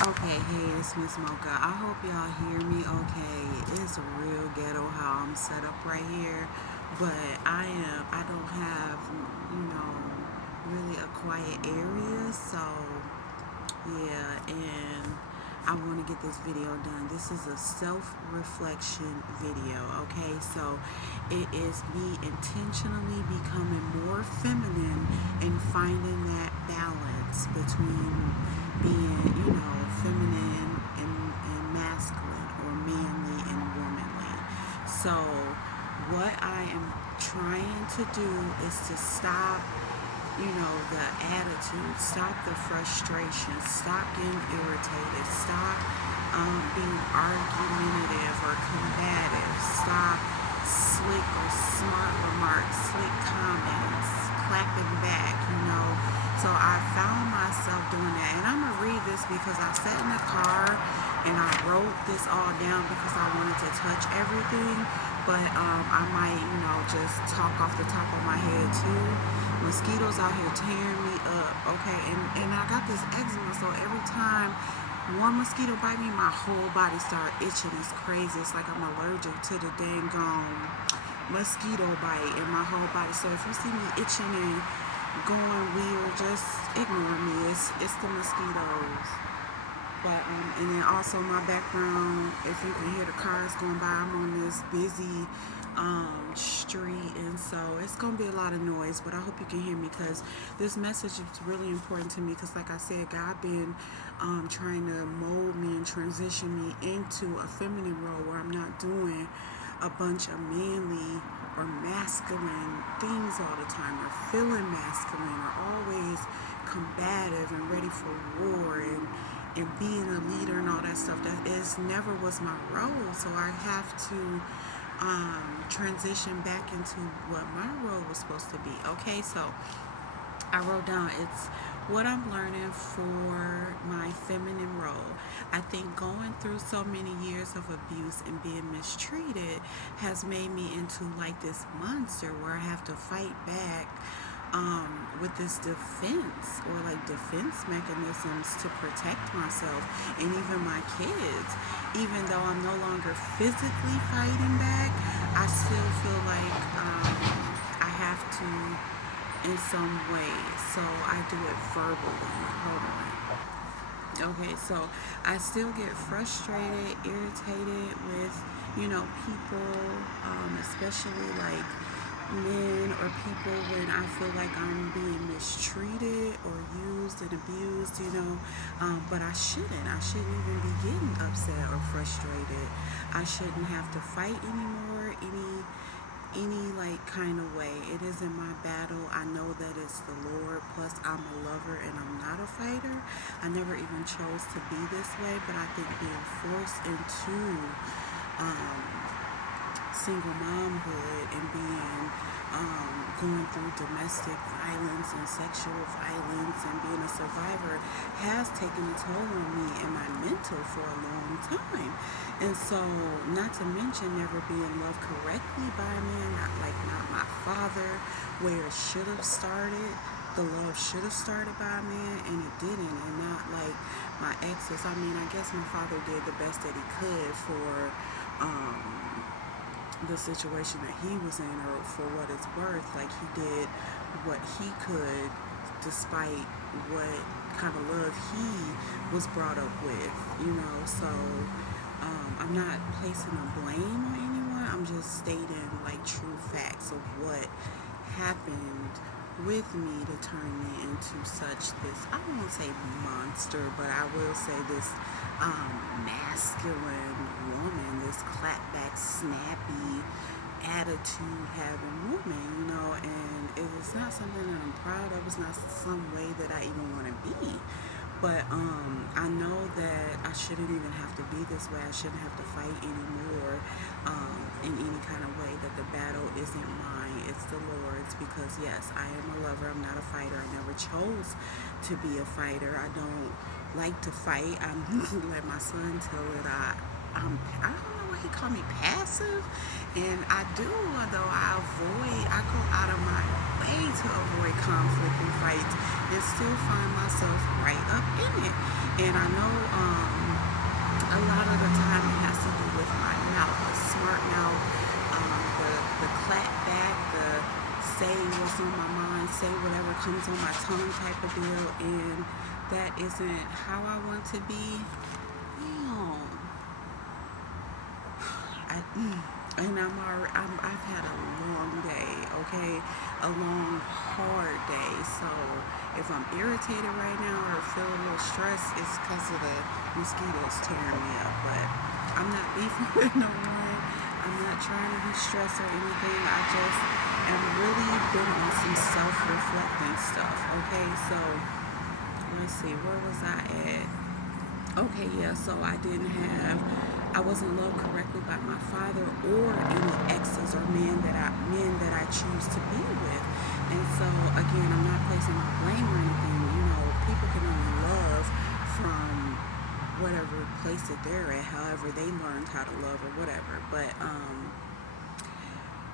Okay, hey, it's Miss Mocha. I hope y'all hear me okay. It's real ghetto how I'm set up right here, but I don't have, you know, really a quiet area, so yeah, and I want to get this video done. This is a self-reflection video, okay? So it is me intentionally becoming more feminine and finding that balance between being, feminine and masculine or manly and womanly. So what I am trying to do is to stop the attitude, stop the frustration, stop getting irritated, stop being argumentative or combative, stop slick or smart remarks, slick comments, clapping back. So I found myself doing that. And I'm going to read this because I sat in the car and I wrote this all down because I wanted to touch everything. But I might, just talk off the top of my head too. Mosquitoes out here tearing me up, okay? And I got this eczema, so every time one mosquito bite me, my whole body start itching. It's crazy. It's like I'm allergic to the dang mosquito bite in my whole body. So if you see me itching and going weird, just ignore me. It's the mosquitoes. But and then also my background, if you can hear the cars going by, I'm on this busy street, and so it's gonna be a lot of noise. But I hope you can hear me because this message is really important to me. Because like I said, God been trying to mold me and transition me into a feminine role where I'm not doing a bunch of manly or masculine things all the time, or feeling masculine, or always combative and ready for war and being a leader and all that stuff. That is never was my role. So I have to transition back into what my role was supposed to be. Okay, so I wrote down it's what I'm learning for my feminine role. I think going through so many years of abuse and being mistreated has made me into like this monster where I have to fight back with this defense or like defense mechanisms to protect myself and even my kids. Even though I'm no longer physically fighting back, I still feel like I have to in some way. So I do it verbally. Hold on. Okay, so I still get frustrated, irritated with, people, especially like men or people when I feel like I'm being mistreated or used and abused. But I shouldn't. I shouldn't even be getting upset or frustrated. I shouldn't have to fight anymore, any like kind of way. It isn't my battle. I know that it's the Lord. Plus, I'm a lover and I'm not a fighter. I never even chose to be this way, but I think being forced into um, single momhood and being going through domestic violence and sexual violence and being a survivor has taken a toll on me and my mental for a long time. And so, not to mention never being loved correctly by a man, not my father, where it should have started. The love should have started by a man, and it didn't. And not like my exes. I mean, I guess my father did the best that he could for the situation that he was in, or for what it's worth. Like, he did what he could despite what kind of love he was brought up with. So I'm not placing a blame on anyone. I'm just stating like true facts of what happened with me to turn me into such this, I won't say monster, but I will say this masculine woman, this clapback, snappy, attitude having woman. And it's not something that I'm proud of. It's not some way that I even want to be. But I know that I shouldn't even have to be this way. I shouldn't have to fight anymore in any kind of way. That the battle isn't mine, it's the Lord's. Because yes, I am a lover. I'm not a fighter. I never chose to be a fighter. I don't like to fight. I'm let my son tell it. I don't know why he called me passive, and I do. Although I go out of my way to avoid conflict and fights, and still find myself right up in it. And I know a lot of the time it has to do with my mouth, the smart mouth, the clap back, the say what's on my mind, say whatever comes on my tongue type of deal. And that isn't how I want to be. No. I, and I've had a long day, okay? A long, hard day. So if I'm irritated right now or feel a little stressed, it's because of the mosquitoes tearing me up. But I'm not beefing with no one. I'm not trying to be stressed or anything. I just am really been on some self-reflecting stuff, okay? So let's see, where was I at? Okay, yeah, so I wasn't loved correctly by my father or any exes or men that I choose to be with. And so again, I'm not placing no blame or anything. You know, people can only love from whatever place that they're at, however they learned how to love or whatever. But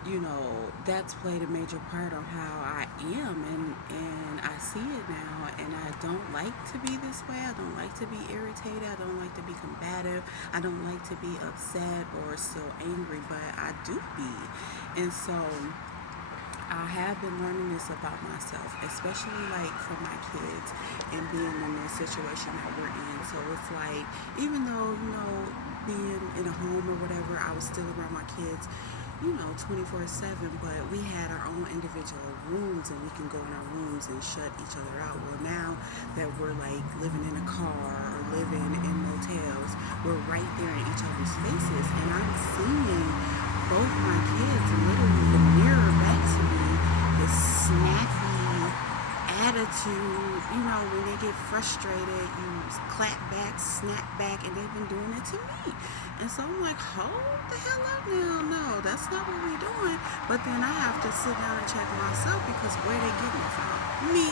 you know, that's played a major part on how I am, and I see it now, and I don't like to be this way. I don't like to be irritated. I don't like to be combative. I don't like to be upset or so angry, but I do be. And so I have been learning this about myself, especially like for my kids and being in this situation that we're in. So it's like, even though, you know, being in a home or whatever, I was still around my kids, you know, 24/7, but we had our own individual rooms and we can go in our rooms and shut each other out. Well, now that we're like living in a car or living in motels, we're right there in each other's faces, and I'm seeing both my kids literally mirror back to me this snappy attitude. You know, when they get frustrated, you clap back, snap back, and they've been doing it to me. And so I'm like, hold the hell up now. No, that's not what we're doing. But then I have to sit down and check myself, because where they getting it from? Me.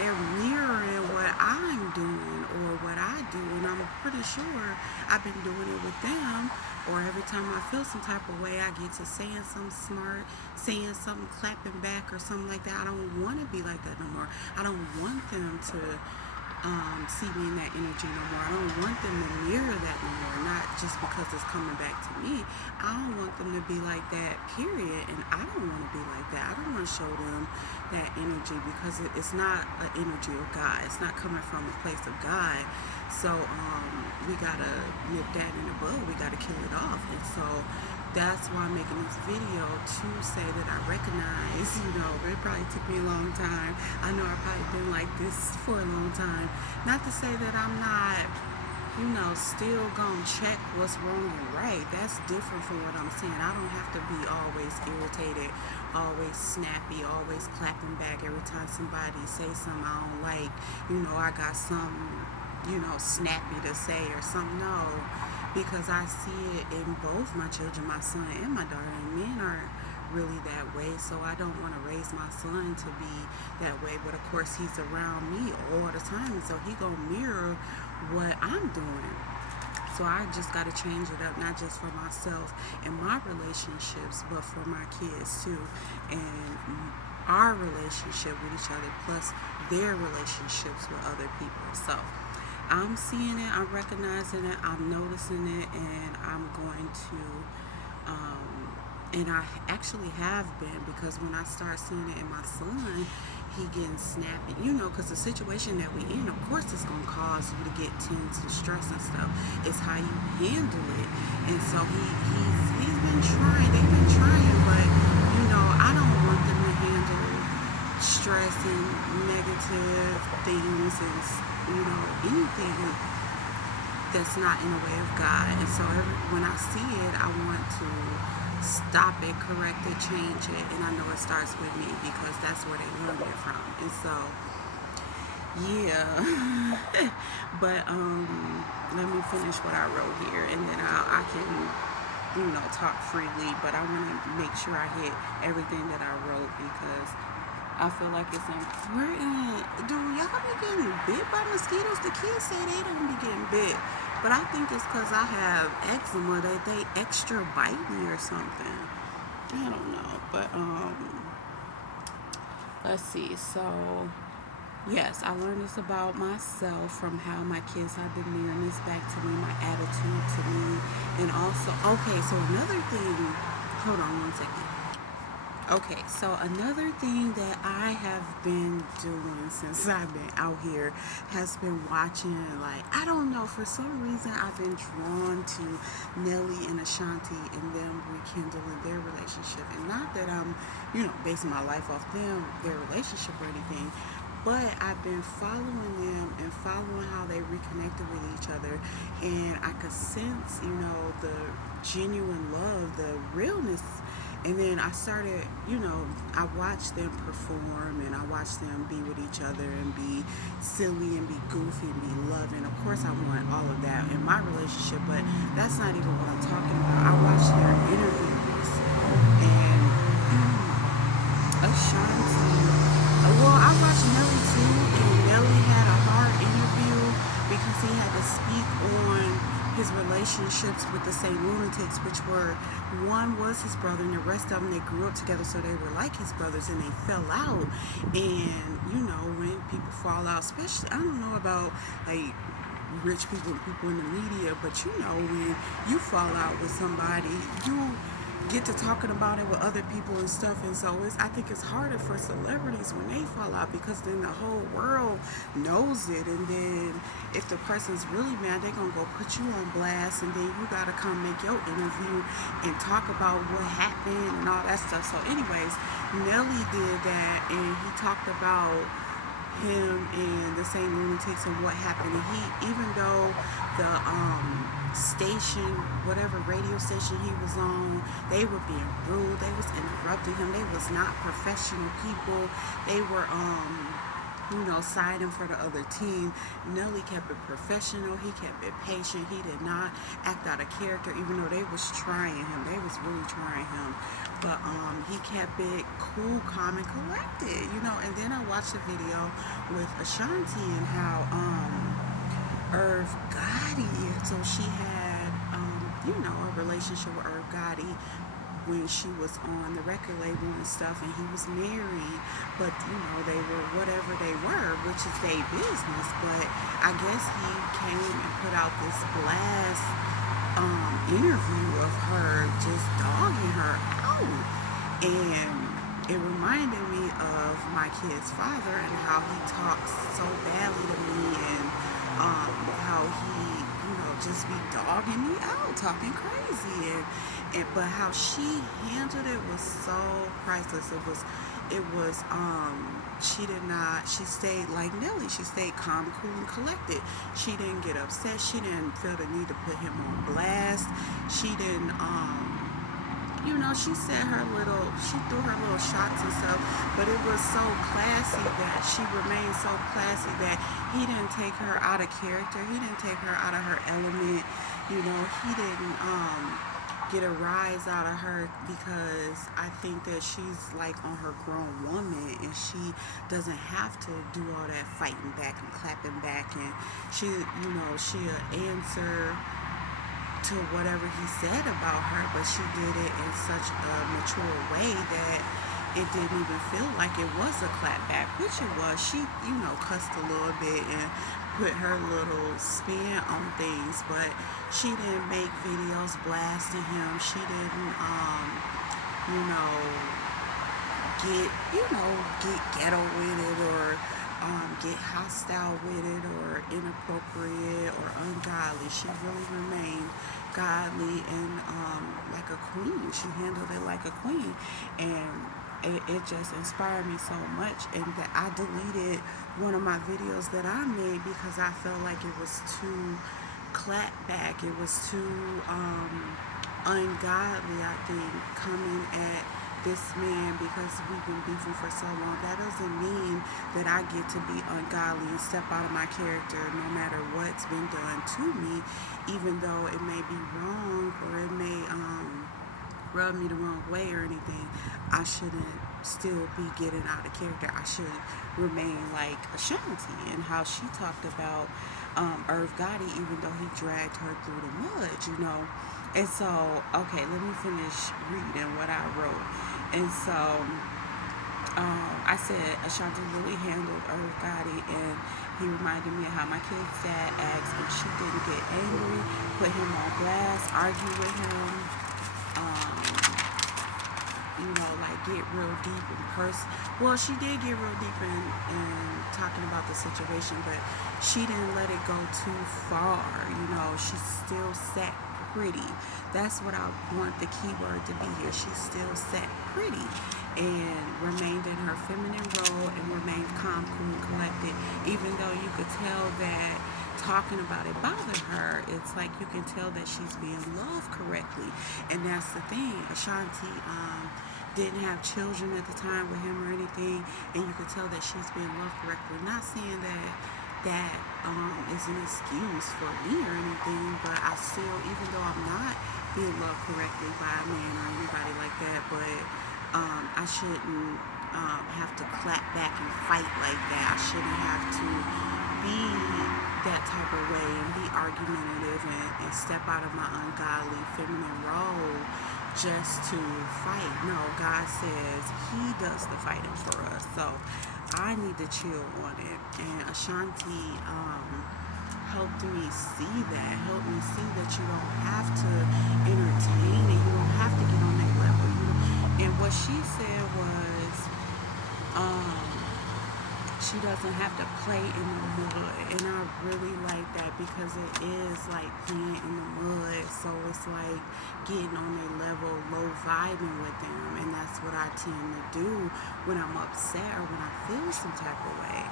They're mirroring what I'm doing or what I do, and I'm pretty sure I've been doing it with them. Or every time I feel some type of way, I get to saying something smart, saying something, clapping back or something like that. I don't want to be like that no more. I don't want them to see me in that energy no more. I don't want them to mirror that no more. Not just because it's coming back to me. I don't want them to be like that, period. And I don't want to be like that. I don't want to show them that energy, because it's not an energy of God. It's not coming from a place of God. So we gotta nip that in the bud. We gotta kill it off. And so that's why I'm making this video, to say that I recognize, you know, it probably took me a long time. I know I've probably been like this for a long time. Not to say that I'm not, you know, still gonna check what's wrong and right. That's different from what I'm saying. I don't have to be always irritated, always snappy, always clapping back every time somebody says something I don't like. You know, I got some, you know, snappy to say or something. No, because I see it in both my children, my son and my daughter, and men aren't really that way. So I don't want to raise my son to be that way. But of course, he's around me all the time, so he gonna mirror what I'm doing. So I just got to change it up, not just for myself and my relationships, but for my kids too, and our relationship with each other, plus their relationships with other people. So I'm seeing it, I'm recognizing it, I'm noticing it, and I'm going to, and I actually have been, because when I start seeing it in my son, he getting snappy, you know, because the situation that we in, of course, it's going to cause you to get tense and stress and stuff. It's how you handle it. And so he's been trying, they've been trying, but, you know, I don't want them to handle stress and negative things and, you know, anything that's not in the way of God. And so when I see it, I want to stop it, correct it, change it. And I know it starts with me, because that's where they learned it from. And so, yeah. But let me finish what I wrote here, and then I can, you know, talk freely. But I want to make sure I hit everything that I wrote, because I feel like it's important. Do y'all be getting bit by mosquitoes? The kids say they don't be getting bit, but I think it's because I have eczema that they extra bite me or something. I don't know, but let's see. So Yes, I learned this about myself from how my kids have been mirroring this back to me, my attitude to me, and also, okay, so another thing, hold on one second. Okay, so another thing that I have been doing since I've been out here has been watching, like, I don't know, for some reason I've been drawn to Nelly and Ashanti and them rekindling their relationship. And not that I'm, basing my life off them, their relationship or anything, but I've been following them and following how they reconnected with each other, and I could sense, the genuine love, the realness. And then I started, I watched them perform and I watched them be with each other and be silly and be goofy and be loving. Of course, I want all of that in my relationship, but that's not even what I'm talking about. I watched their interviews and Ashanti. Well, I watched Nelly too, and Nelly had a hard interview because he had to speak on his relationships with the same lunatics, which were, one was his brother, and the rest of them they grew up together, so they were like his brothers, and they fell out. And when people fall out, especially, I don't know about like rich people and people in the media, but when you fall out with somebody, you get to talking about it with other people and stuff, and so I think it's harder for celebrities when they fall out because then the whole world knows it, and then if the person's really mad, they're gonna go put you on blast, and then you gotta come make your interview and talk about what happened and all that stuff. So anyways, Nelly did that, and he talked about him and the same lunatics and what happened. And he, even though the station, whatever radio station he was on, they were being rude. They was interrupting him. They was not professional people. They were siding for the other team. Nelly kept it professional. He kept it patient. He did not act out of character, even though they was trying him. They was really trying him. But he kept it cool, calm, and collected. And then I watched a video with Ashanti and how Irv Gotti. So she had a relationship with Irv Gotti when she was on the record label and stuff, and he was married, but they were whatever they were, which is their business. But I guess he came and put out this blast interview of her just dogging her out, and it reminded me of my kid's father and how he talks so badly to me, and how he just be dogging me out, talking crazy, and but how she handled it was so priceless. She did not, she stayed like Nelly. She stayed calm, cool, and collected. She didn't get upset. She didn't feel the need to put him on blast. She didn't, she said she threw her little shots and stuff, but it was so classy that she remained so classy that he didn't take her out of character. He didn't take her out of her element. He didn't get a rise out of her, because I think that she's like on her grown woman, and she doesn't have to do all that fighting back and clapping back, and she'll answer to whatever he said about her, but she did it in such a mature way that it didn't even feel like it was a clapback, which it was. She, cussed a little bit and put her little spin on things, but she didn't make videos blasting him. She didn't, you know, get ghetto with it, or get hostile with it, or inappropriate or ungodly. She really remained godly and like a queen. She handled it like a queen, and it just inspired me so much. And that I deleted one of my videos that I made because I felt like it was too clap back. It was too ungodly, I think, coming at this man because we've been beefing for so long. That doesn't mean that I get to be ungodly and step out of my character no matter what's been done to me, even though it may be wrong or it may rub me the wrong way or anything. I shouldn't still be getting out of character. I should remain like Ashanti and how she talked about Irv Gotti, even though he dragged her through the mud. And so, okay, let me finish reading what I wrote. And so, I said Ashanti really handled Irv Gotti, and he reminded me of how my kid's dad asked if she didn't get angry, put him on blast, argue with him, um, like get real deep in person. Well, she did get real deep in talking about the situation, but she didn't let it go too far. She still sat pretty. That's what I want the key word to be here. She still sat pretty and remained in her feminine role and remained calm, cool, and collected, even though you could tell that talking about it bothered her. It's like you can tell that she's being loved correctly, and that's the thing. Ashanti didn't have children at the time with him or anything, and you could tell that she's being loved correctly. Not saying that is an excuse for me or anything, but I still, even though I'm not being loved correctly by a man or anybody like that, but I shouldn't have to clap back and fight like that. I shouldn't have to be that type of way and be argumentative and step out of my ungodly feminine role just to fight. No, God says He does the fighting for us. So I need to chill on it. And Ashanti helped me see that, helped me see that you don't have to entertain it, you don't have to get on that level. And what she said was, she doesn't have to play in the mud, and I really like that because it is like playing in the mud. So it's like getting on their level, low vibing with them, and that's what I tend to do when I'm upset or when I feel some type of way.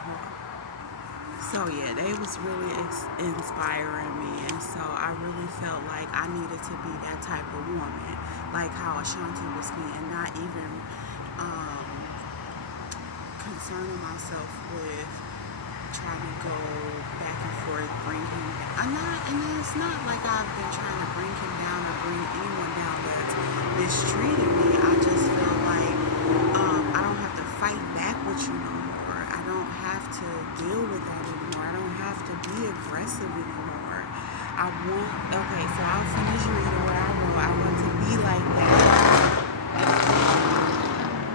So yeah, they was really inspiring me, and so I really felt like I needed to be that type of woman, like how Ashanti was being, not even um, concerning myself with trying to go back and forth, bring him down. I'm not, and it's not like I've been trying to bring him down or bring anyone down that's mistreating me. I just feel like I don't have to fight back with you no more. I don't have to deal with that anymore. I don't have to be aggressive anymore. Okay, so I'll finish reading what I wrote. I want to be like that.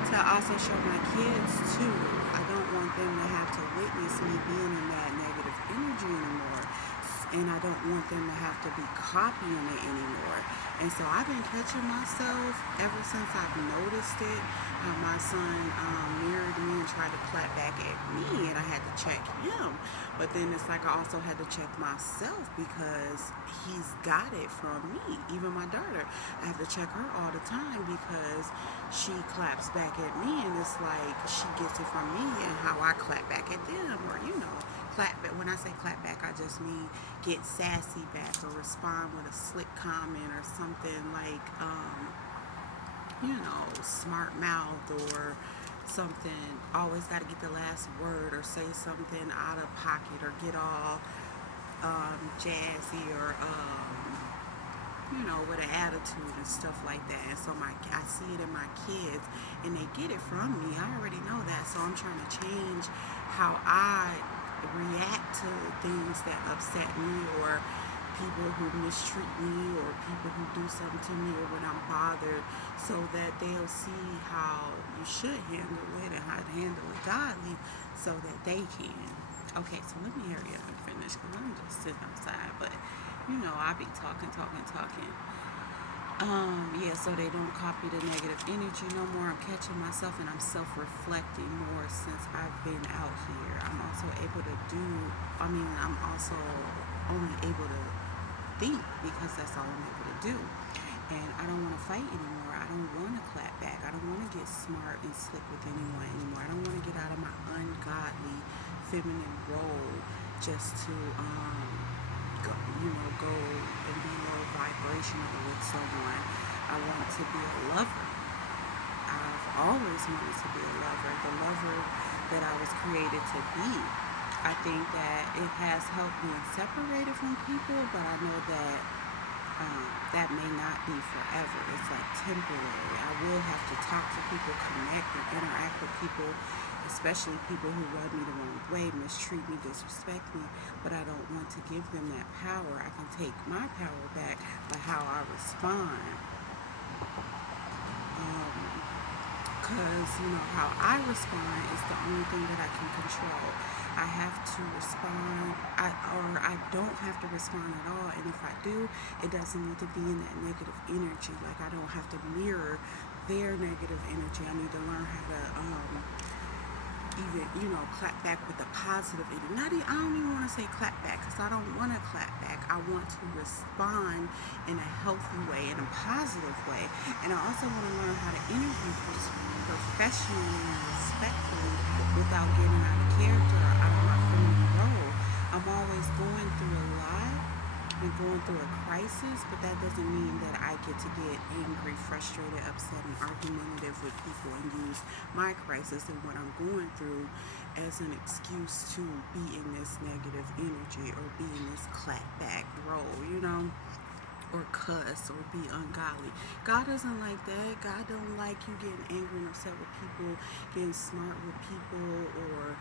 To also show my kids too. I don't want them to have to witness me being in that negative energy anymore. And I don't want them to have to be copying it anymore. And so I've been catching myself ever since I've noticed it. How my son mirrored me and tried to clap back at me, and I had to check him. But then it's like I also had to check myself because he's got it from me. Even my daughter, I have to check her all the time because she claps back at me, and it's like she gets it from me and how I clap back at them, or clap back. When I say clap back, I just mean get sassy back or respond with a slick comment or something like smart mouth or something. Always got to get the last word or say something out of pocket or get all jazzy or with an attitude and stuff like that. And so I see it in my kids, and they get it from me. I already know that, so I'm trying to change how I react to things that upset me or people who mistreat me or people who do something to me or when I'm bothered, so that they'll see how you should handle it and how to handle it godly so that they can. Okay, so let me hurry up and finish because I'm just sitting outside, but I be talking. Yeah, so they don't copy the negative energy no more. I'm catching myself and I'm self-reflecting more since I've been out here. I'm also able to I'm also only able to think because that's all I'm able to do. And I don't want to fight anymore. I don't want to clap back. I don't want to get smart and slick with anyone anymore. I don't want to get out of my ungodly feminine role just to go and be low vibrational with someone. I want to be a lover. I've always wanted to be a lover, the lover that I was created to be. I think that it has helped me separate it from people, but I know that that may not be forever. It's like temporary. I will have to talk to people, connect and interact with people, especially people who rub me the wrong way, mistreat me, disrespect me, but I don't want to give them that power. I can take my power back by how I respond. because how I respond is the only thing that I can control. I have to respond, or I don't have to respond at all. And if I do, it doesn't need to be in that negative energy. Like I don't have to mirror their negative energy. I need to learn how to even clap back with a positive energy. I don't even want to say clap back because I don't want to clap back. I want to respond in a healthy way, in a positive way, and I also want to learn how to interview professionally and respectfully without getting out of character or out of my feminine role. I'm always going through a lot and going through a crisis, but that doesn't mean that I get to get angry, frustrated, upset, and argumentative with people and use my crisis and what I'm going through as an excuse to be in this negative energy or be in this clapback role, or cuss or be ungodly. God doesn't like that. God don't like you getting angry and upset with people, getting smart with people, or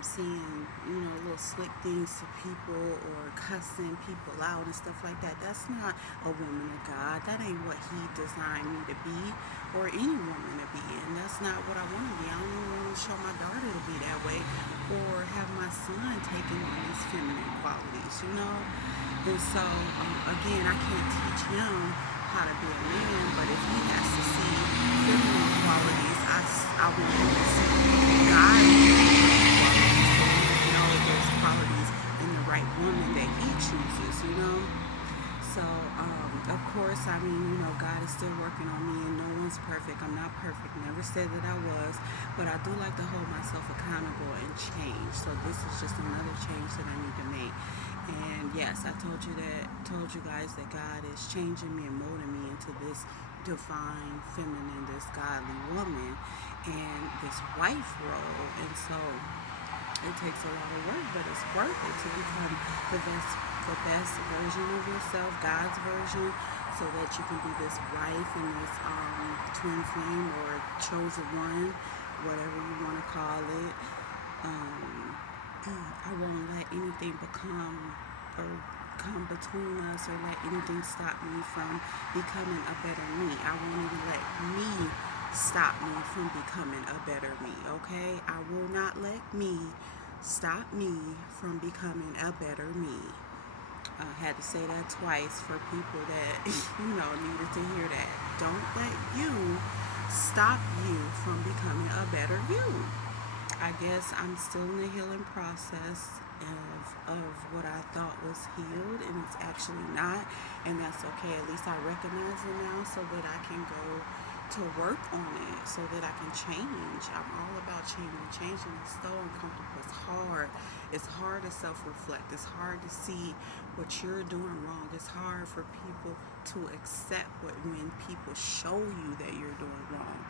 saying little slick things to people or cussing people out and stuff like that. That's not a woman of God. That ain't what He designed me to be or any woman to be. And that's not what I want to be. I don't even want to show my daughter to be that way or have my son taking on these feminine qualities. And so, again, I can't teach him how to be a man, but if he has to see feminine qualities, I want him to see God qualities. So he know those qualities in the right woman that he chooses. So, of course, God is still working on me, and no one's perfect. I'm not perfect. Never said that I was, but I do like to hold myself accountable and change. So this is just another change that I need to make. And yes, told you guys that God is changing me and molding me into this divine, feminine, this godly woman, and this wife role. And so it takes a lot of work, but it's worth it to become the best version of yourself, God's version, so that you can be this wife and this twin flame or chosen one, whatever you want to call it. Um, I won't let anything become or come between us or let anything stop me from becoming a better me. I won't even let me stop me from becoming a better me, okay? I will not let me stop me from becoming a better me. I had to say that twice for people that, needed to hear that. Don't let you stop you from becoming a better you. I guess I'm still in the healing process of what I thought was healed, and it's actually not, and that's okay. At least I recognize it now so that I can go to work on it, so that I can change. I'm all about changing. Changing is so uncomfortable. It's hard. It's hard to self-reflect. It's hard to see what you're doing wrong. It's hard for people to accept when people show you that you're doing wrong.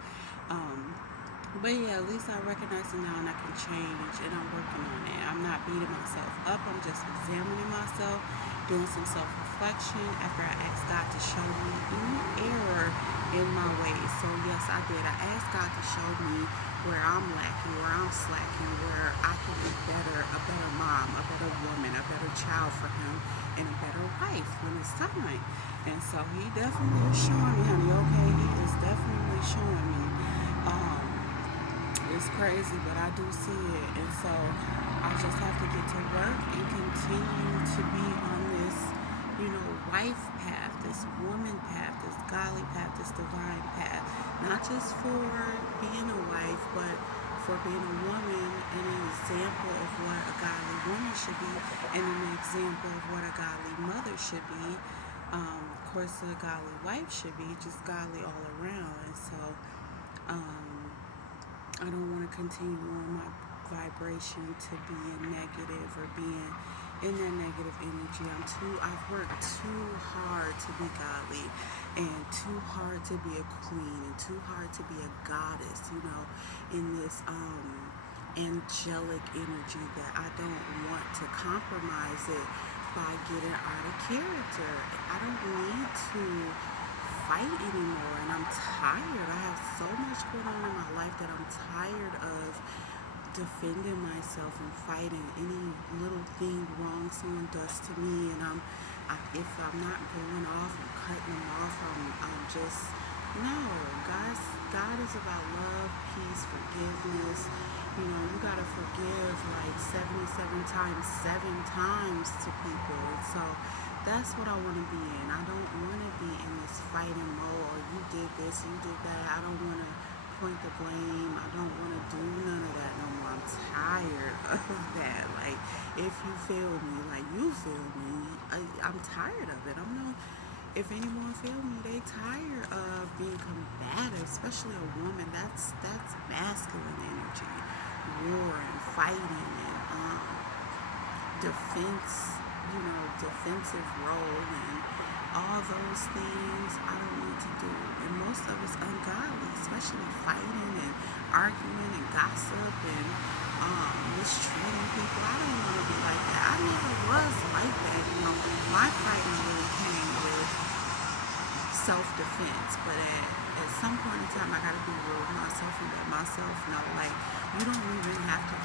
But yeah, at least I recognize it now and I can change, and I'm working on it. I'm not beating myself up. I'm just examining myself, doing some self-reflection after I asked God to show me any error in my ways. So yes, I did. I asked God to show me where I'm lacking, where I'm slacking, where I can be better, a better mom, a better woman, a better child for Him, and a better wife when it's time. And so He definitely is showing me, honey, okay? He is definitely showing me. It's crazy, but I do see it. And so I just have to get to work and continue to be on this, wife path, this woman path, this godly path, this divine path. Not just for being a wife, but for being a woman and an example of what a godly woman should be and an example of what a godly mother should be. Of course, a godly wife should be just godly all around. And so, I don't want to continue on my vibration to being negative or being in that negative energy. I've worked too hard to be godly and too hard to be a queen and too hard to be a goddess, in this angelic energy that I don't want to compromise it by getting out of character. I don't need to fight anymore, and I'm tired. I have so much going on in my life that I'm tired of defending myself and fighting any little thing wrong someone does to me. And if I'm not going off, I'm cutting them off. I'm just No, God is about love, peace, forgiveness. You know, you gotta forgive like 77 times, 7 times to people. And so that's what I want to be in. I don't want to be in this fighting mode. Or you did this, you did that. I don't want to point the blame. I don't want to do none of that no more. I'm tired of that. Like, if you feel me, like you feel me, I'm tired of it. I'm no if anyone feel me, they tired of being combative, especially a woman. That's masculine energy, war and fighting and defense, defensive role and all those things. I don't need to do, and most of it's ungodly, especially fighting and arguing and gossip and mistreating people. I don't want to be like that. I never was like that. My fighting really came with self-defense, but at some point in time I gotta be real with myself and let myself know, like, you don't even have to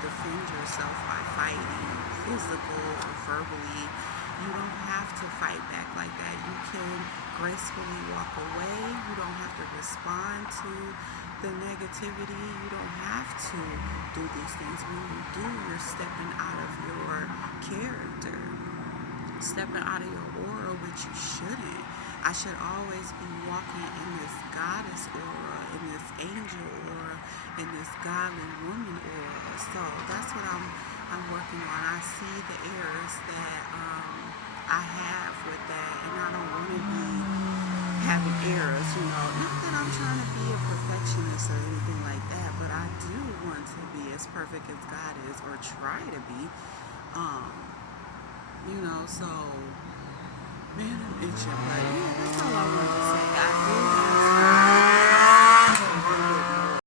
defend yourself by fighting physical or verbally. You don't have to fight back like that. You can gracefully walk away. You don't have to respond to the negativity. You don't have to do these things. When you do, you're stepping out of your character, stepping out of your aura, which you shouldn't. I should always be walking in this goddess aura, in this angel aura, in this godly woman aura. So that's what I'm working on. I see the errors that I have with that, and I don't want to be having errors. Not that I'm trying to be a perfectionist or anything like that, but I do want to be as perfect as God is, or try to be. Um, so man, I'm itching, but yeah, that's all I wanted to say. I do that.